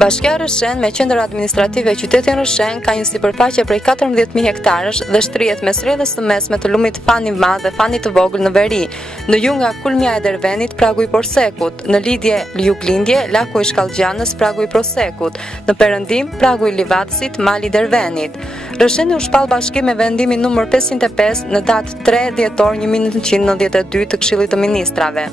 Bashkia Rëshen me qendër administrative e qytetin Rëshen ka një sipërfaqe prej 14.000 hektarësh dhe shtrihet mes rrjedhës së mesme të lumit Fani Madh dhe Fani të Vogël në veri, në jug nga kulmja e Dervenit, pragu i Porsekut, në lidhje juglindje laku i Shkallxhanës, pragu i Prosekut, në perëndim pragu i Livatësit, mali i Dervenit. Rësheni u shpall bashki me vendimin numër 505 në datë 3 dhjetor 1992 të Këshillit të Ministrave.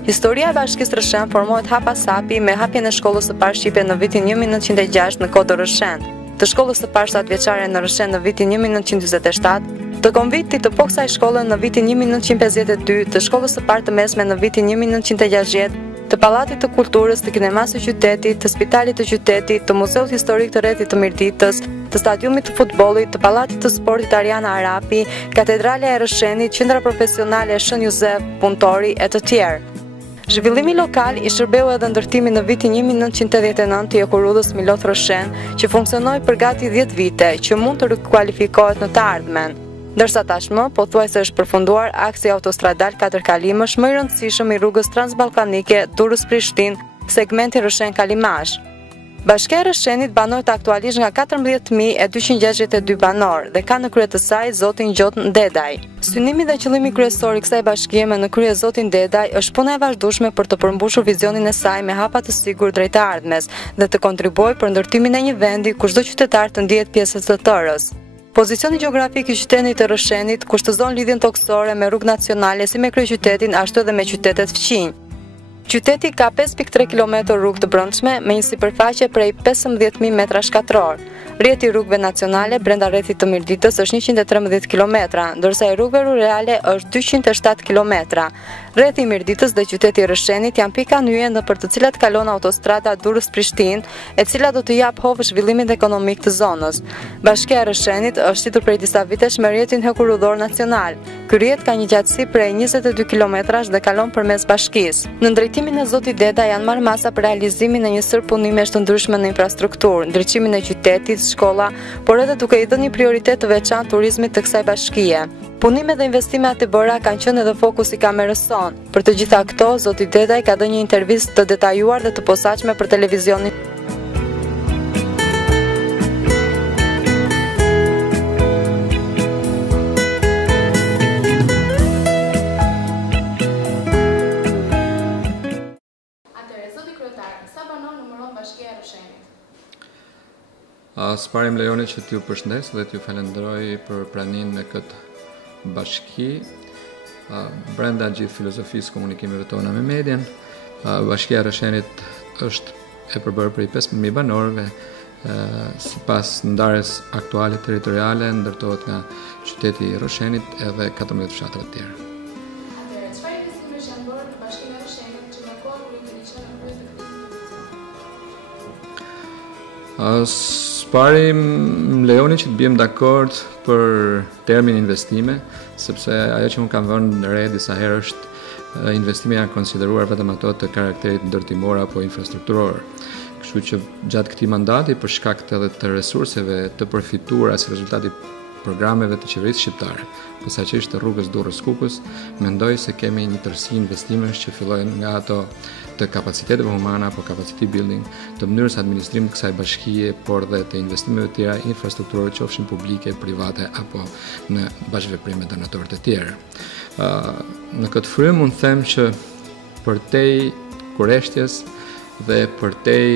Historia e bashkisë Rëshen formohet hap pas hapi me hapjen e shkollës së parë shqipe në vitin 1906 në Kodër Rëshen, të shkollës së parë 7 vjeçare në Rëshen në vitin 1947, të konvitit të kësaj shkolle në vitin 1952, të shkollës së parë të mesme në vitin 1960, të Pallatit të Kulturës, të kinemasë së qytetit, të Spitalit të qytetit, të Muzeut Historik të Rrethit të Mirditës, të Stadiumit të futbollit, të Pallatit të Sportit Ariana Arapi, Katedrale e Rëshenit, Qendra Profesionale e Shën Juzef Puntori e të tjerë. Zhvillimi lokal i shërbeu edhe ndërtimi në vitin 1989 të Jokurudhës Milot Rëshen, që funksionoi për gati 10 vite, që mund të rikualifikohet në të ardhmen. Ndërsa tashmë, pothuajse është përfunduar aksi autostradal 4 kalimësh më i rëndësishëm i rrugës transballkanike Durrës-Prishtinë, segmenti Rëshen-Kalimash. Bashkia e Rëshenit banohet aktualisht nga 14.262 banor dhe ka në krye të saj zotin Gjotë Dedaj. Synimi dhe qëllimi kryesor i kësaj bashkie me në krye zotin Dedaj është puna e vazhdueshme për të përmbushur vizionin e saj me hapa të sigurt drejt të ardhmes dhe të kontribuojë për ndërtimin e një vendi ku çdo qytetar të ndihet pjesë të tërës. Pozicioni gjeografik i qytetit të Rëshenit kushtozon lidhjen toksore me rrugë nacionale si me kryeqytetin ashtu edhe me qytetet fqinj. Qyteti ka 5.3 km rrugë të brendshme me një sipërfaqe prej 15.000 metra shkatror. Rrjeti i rrugëve nacionale brenda rrethit të Mirditës është 113 km, ndërsa i rrugëve rurale është 207 km. Rrethi i Mirditës dhe qyteti i Rëshenit janë pika nyje nëpër të cilat kalon autostrada Durrës-Prishtinë, e cila do të jap hovë zhvillimit ekonomik të zonës. Bashkia e Rëshenit është shitur prej disa vitesh me rrjetin hekurudhor nacional. Ky rrjet ka një gjatësi prej 22 kilometrash dhe kalon përmes bashkisë. Në drejtimin e zotit Deda janë marrë masa për realizimin e një sër punimesh të ndryshme në infrastrukturë, ndriçimin e qytetit, shkolla, por edhe duke i dhënë një prioritet të veçantë turizmit të kësaj bashkie. Punimet dhe investimet të bëra kanë qenë edhe fokusi i kamerës sonë. Për të gjitha këto, zoti Dedaj ka dhënë një intervistë të detajuar dhe të posaçme për televizionin. Së pari më lejoni që t'ju përshëndes dhe t'ju falenderoj për praninë në këtë bashki brenda gjithë filozofisë komunikimeve tona me medien. Bashkia e Rëshenit është e përbërë prej 15.000 banorëve, sipas ndarjes aktuale territoriale ndërtohet nga qyteti i Rëshenit edhe 14 fshatra të tjerë. Çfarë investimesh janë bërë në Bashkinë e Rëshenit që në kohë kur keni qenë në krye të këtij pari më lejoni që të bijem dakord për termin investime, sepse ajo që më kam vënë në re disa herë është investime janë konsideruar vetëm ato të karakterit ndërtimor apo infrastrukturor. Kështu që gjatë këtij mandati, për shkak edhe të resurseve të përfituara si rezultati programeve të qeverisë shqiptare, posaçërisht të rrugës Durrës-Kukës, mendoj se kemi një tërësi investimesh që fillojnë nga ato të kapaciteteve humane apo capacity building, të mënyrës administrimit të kësaj bashkie, por dhe të investimeve të tjera infrastrukturore, qofshin publike, private apo në bashkëveprim me donatorë të tjerë. Në këtë frym mund të them që përtej kurreshtjes dhe përtej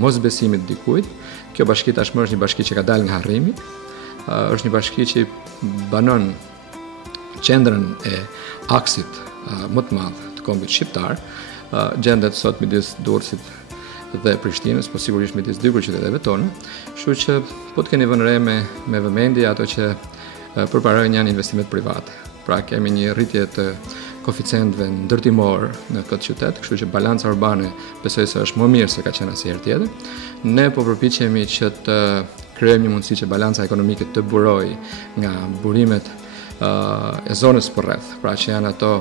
mosbesimit dikujt, kjo bashki tashmë është një bashki që ka dalë nga harrimi, është një bashki që banon qendrën e aksit më të madh të kombit shqiptar, gjendet sot midis Durrësit dhe Prishtinës, po sigurisht midis dy qyteteve tona, kështu që po të keni vënë re me vëmendje ato që përparojnë janë investimet private. Pra kemi një rritje të koeficientëve ndërtimor në këtë qytet, kështu që balanca urbane besoj se është më mirë se ka qenë asnjëherë tjetër. Ne po përpiqemi që të krijojmë një mundësi që balanca ekonomike të burojë nga burimet e zonës përreth, pra që janë ato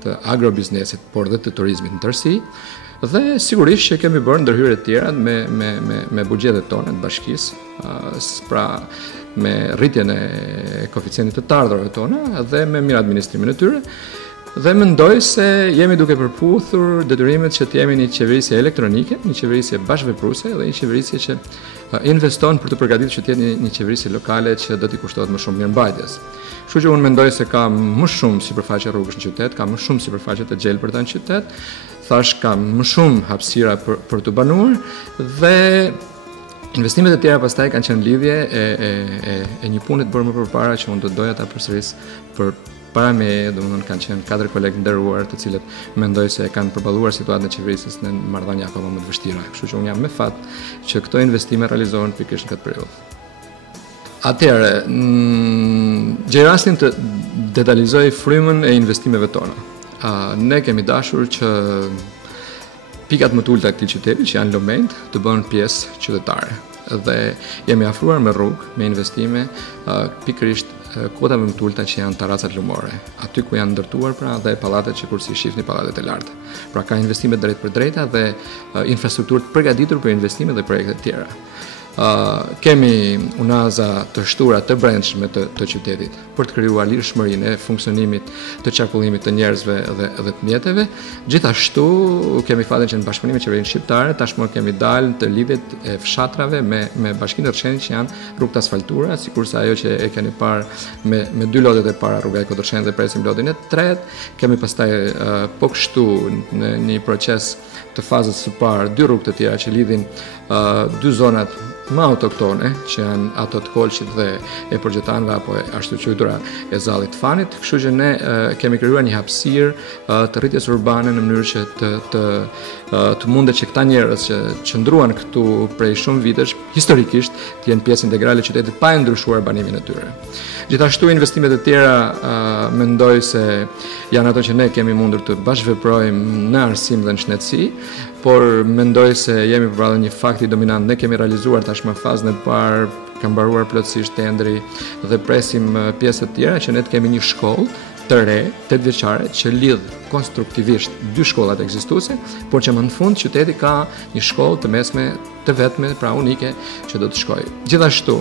të agrobiznesit, por dhe të turizmit në tërësi, dhe sigurisht që kemi bërë ndërhyrje të tjera me buxhetet tona të bashkisë, pra me rritjen e koeficientit të ardhurave tona dhe me mirë administrimin e tyre, Dhe mendoj se jemi duke përputhur detyrimet që të jemi një qeverisje elektronike, një qeverisje bashkëvepruese dhe një qeverisje që investon për të përgatitur që të jetë një qeverisje lokale që do t'i kushtohet më shumë mirëmbajtjes. Kështu që unë mendoj se ka më shumë sipërfaqe rrugësh në qytet, ka më shumë sipërfaqe të gjelbërta në qytet, thash ka më shumë hapësira për të banuar dhe investimet e tjera pastaj kanë qenë lidhje e një pune të bërë më përpara që unë do doja ta përsëris për para me, domethënë kanë qenë 4 kolegë nderuar të cilët mendoj se kanë përballuar situatën e qeverisë në marrëdhënie akoma më të vështira. Kështu që unë jam me fat që këto investime realizohen pikërisht në këtë periudhë. Atëherë, gjej rastin të detalizoj frymën e investimeve tona. Ne kemi dashur që pikat më të ulta të këtij qyteti, që janë Lomend, të bëhen pjesë qytetare. Dhe jemi afruar me rrugë, me investime, pikërisht kuotave më të ulta që janë taracat lumore, aty ku janë ndërtuar pra dhe pallatet që kursi shihni pallatet e larta. Pra ka investime drejt për drejta dhe infrastrukturë të përgatitur për investime dhe projekte të tjera. Kemi unaza të shtura të brendshme të qytetit për të krijuar lirshmërinë e funksionimit të qarkullimit të njerëzve dhe të mjeteve. Gjithashtu kemi fatin që në bashkëpunim me qeverinë shqiptare tashmë kemi dalë të lidhjet e fshatrave me Bashkinë e Rrshenit që janë rrugë të asfaltuara, sikurse ajo që e keni parë me 2 lotet e para rruga e Kodrëshenit dhe presim lotin e tretë. Kemi pastaj po kështu në një proces të fazës së parë 2 rrugë të tjera që lidhin 2 zonat më autoktone, që janë ato të Kolçit dhe e Përgjetanëve apo ashtu quajtura e Zallit Fanit, kështu që ne kemi krijuar një hapësirë të rritjes urbane në mënyrë që të mundet që këta njerëz që qëndruan këtu prej shumë vitesh, historikisht të jenë pjesë integrale e qytetit pa e ndryshuar banimin e tyre. Gjithashtu investimet e tjera mendoj se janë ato që ne kemi mundur të bashkëveprojmë në arsim dhe në shëndetësi, por mendoj se jemi përballë një fakti dominant. Ne kemi realizuar tashmë fazën e parë, ka mbaruar plotësisht tendri dhe presim pjesë të tjera që ne të kemi një shkollë të re, 8 vjeçare, që lidh konstruktivisht 2 shkollat ekzistuese, por që më në fund qyteti ka një shkollë të mesme të vetme, pra unike, që do të shkojë. Gjithashtu,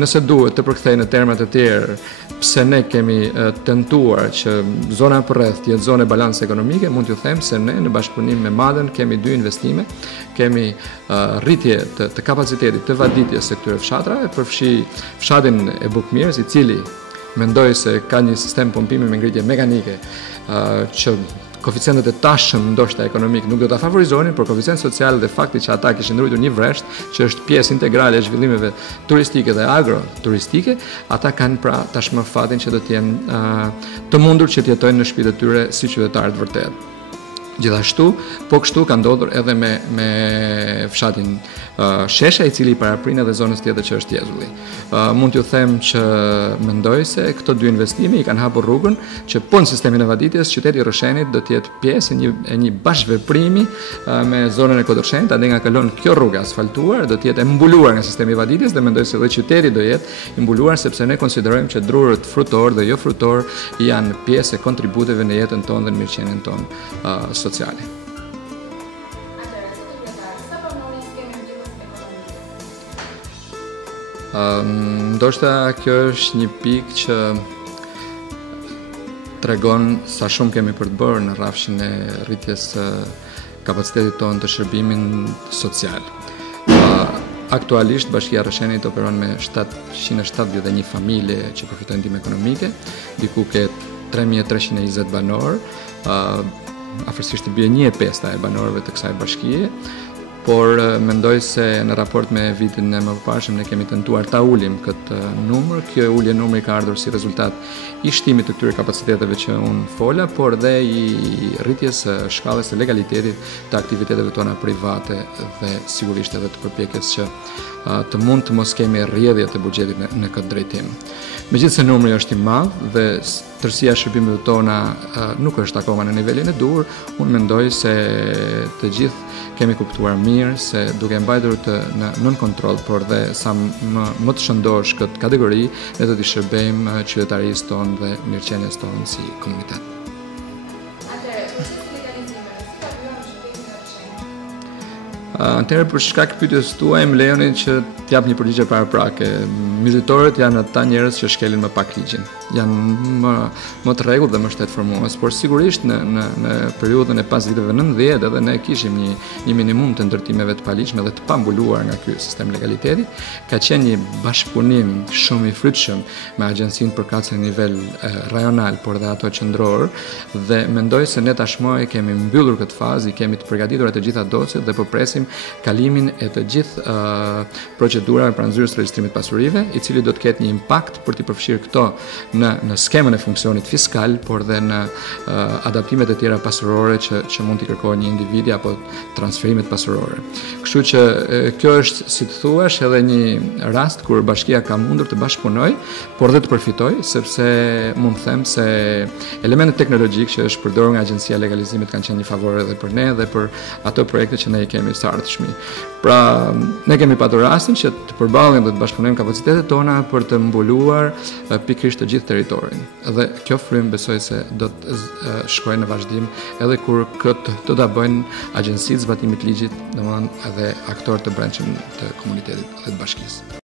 nëse duhet të përkthej në terma të tjerë, pse ne kemi tentuar që zona përreth të jetë zonë balance ekonomike, mund t'ju them se ne në bashkëpunim me Madën kemi 2 investime, kemi rritje të kapacitetit të vaditjes së këtyre fshatrave, përfshi fshatin e Bukmirës, i cili mendoj se ka një sistem pompimi me ngritje mekanike që koeficientet e tashëm ndoshta ekonomik nuk do ta favorizonin, por koeficient social dhe fakti që ata kishin ruajtur një vresht që është pjesë integrale e zhvillimeve turistike dhe agroturistike, ata kanë pra tashmë fatin që do të jenë të mundur që të jetojnë në shtëpitë e tyre si qytetarë të vërtetë. Gjithashtu, po kështu ka ndodhur edhe me fshatin Shesha, i cili i paraprin edhe zonës tjetër që është Jezulli. Mund t'ju them që mendoj se këto 2 investime i kanë hapur rrugën që po në sistemin e vaditjes qyteti i Rrshenit do të jetë pjesë e një bashkëveprimi me zonën e Kodrëshenit, ande nga kalon kjo rrugë asfaltuar, do të jetë e mbuluar nga sistemi i vaditjes dhe mendoj se edhe qyteti do jetë i mbuluar sepse ne konsiderojmë që drurët frutor dhe jo frutor janë pjesë e kontributeve në jetën tonë dhe në mirëqenien tonë sociale. Ndoshta kjo është një pikë që tregon sa shumë kemi për të bërë në rrafshin e rritjes kapacitetit tonë të shërbimin social. Aktualisht Bashkia e Rrshenit operon me 771 familje që përfitojnë ndihmë ekonomike, diku ke 3320 banor, afërsisht i bie 1/5 e banorëve të kësaj bashkie, por mendoj se në raport me vitin e mëparshëm ne kemi tentuar ta ulim këtë numër. Kjo ulje numri ka ardhur si rezultat i shtimit të këtyre kapaciteteve që unë fola, por dhe i rritjes së shkallës së legalitetit të aktiviteteve tona private dhe sigurisht edhe të përpjekjes që të mund të mos kemi rrjedhje të buxhetit në këtë drejtim. Megjithëse numri është i madh dhe tërësia e shërbimeve tona nuk është akoma në nivelin e duhur, unë mendoj se të gjithë kemi kuptuar mirë se duke mbajtur nën kontroll, por dhe sa më të shëndosh këtë kategori, ne do t'i shërbejmë qytetarisë tonë dhe mirëqenies tonë si komunitet. Atëherë për shkak pyetjes tuaj më lejoni që t'jap një përgjigje paraprake. Mizitorët janë ata njerëz që shkelin më pak ligjin. Janë më të rregullt dhe më shtetformues, por sigurisht në periudhën e pas viteve 90 edhe ne kishim një minimum të ndërtimeve të paligjshme dhe të pambuluar nga ky sistem legaliteti. Ka qenë një bashkëpunim shumë i frytshëm me agjencinë përkatëse në nivel rajonal, por dhe ato qendror, dhe mendoj se ne tashmë kemi mbyllur këtë fazë, kemi të përgatitura të gjitha dosjet dhe po presim kalimin e të gjithë procedurave pranë zyrës së regjistrimit pasurive, i cili do të ketë një impakt për të përfshirë këto në skemën e funksionit fiskal, por dhe në adaptimet e tjera pasurore që mund t'i kërkojë një individi apo transferimet pasurore. Kështu që kjo është, si të thuash, edhe një rast kur bashkia ka mundur të bashkëpunojë, por dhe të përfitojë, sepse mund të them se elementet teknologjik që është përdorur nga Agjencia e Legalizimit kanë qenë një favor edhe për ne dhe për ato projekte që ne i kemi së ardhshmi. Pra, ne kemi patur rastin që të përballemi dhe të bashkëpunojmë kapacitetet tona për të mbuluar pikërisht të gjithë territorin. Dhe kjo frym besoj se do të shkojë në vazhdim edhe kur këtë do ta bëjnë agjencitë zbatimit ligjit, domethënë edhe aktorë të brendshëm të komunitetit dhe të bashkisë.